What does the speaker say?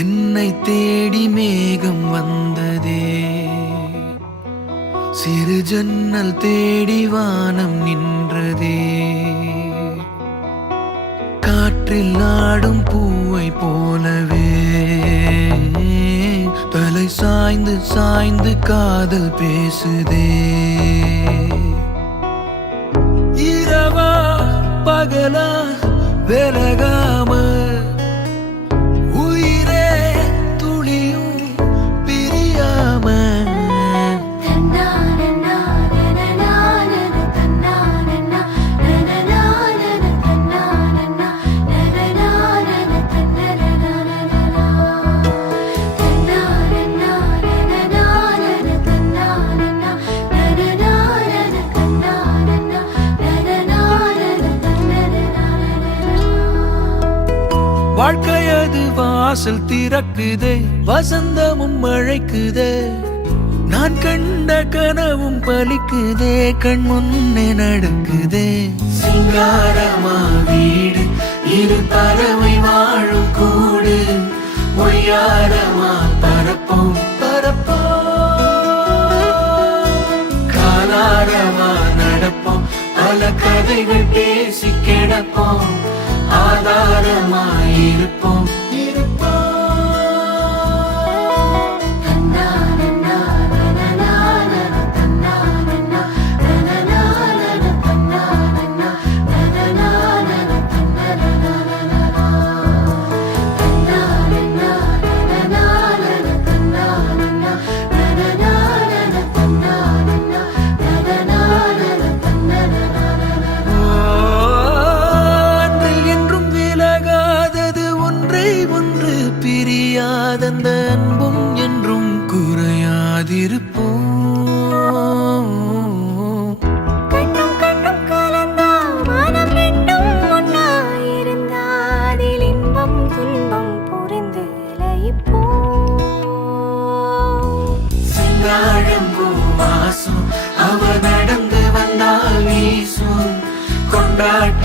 என்னை தேடி மேகம் வந்ததே, சிறு ஜன்னல் தேடி வானம் நின்றதே. காற்றில் ஆடும் பூவை போலவே தலை சாய்ந்து சாய்ந்து காதல் பேசுதே. இரவா பகலா விலகாம வாழ்க்கையது வாசல் திறக்குதே, வசந்தமும் மழைக்குதே. நான் கண்ட கனவும் பலிக்குதே, கண் முன்னே நடக்குதே. சிங்காரமா வீடு, இரு பறவை வாழும் கூடு. ஒய்யாரமா பரப்போம் பரப்போம், காலாரமா நடப்போம். பல கதைகள் பேசி கிடப்போம், ஆதாரமாயிருப்போம் அந்த அன்பும் என்றும் குறையாதிருப்போம். கண்ணும் கண்ணும் கலந்தா மனம் ரெண்டும் ஒன்னாயிருந்தா, அதில் இன்பம் துன்பம் புரிந்து லயிப்போம். சிங்காழம்பூ வாசம் அவ நடந்து வந்தால் வீசும், கொண்டாட்ட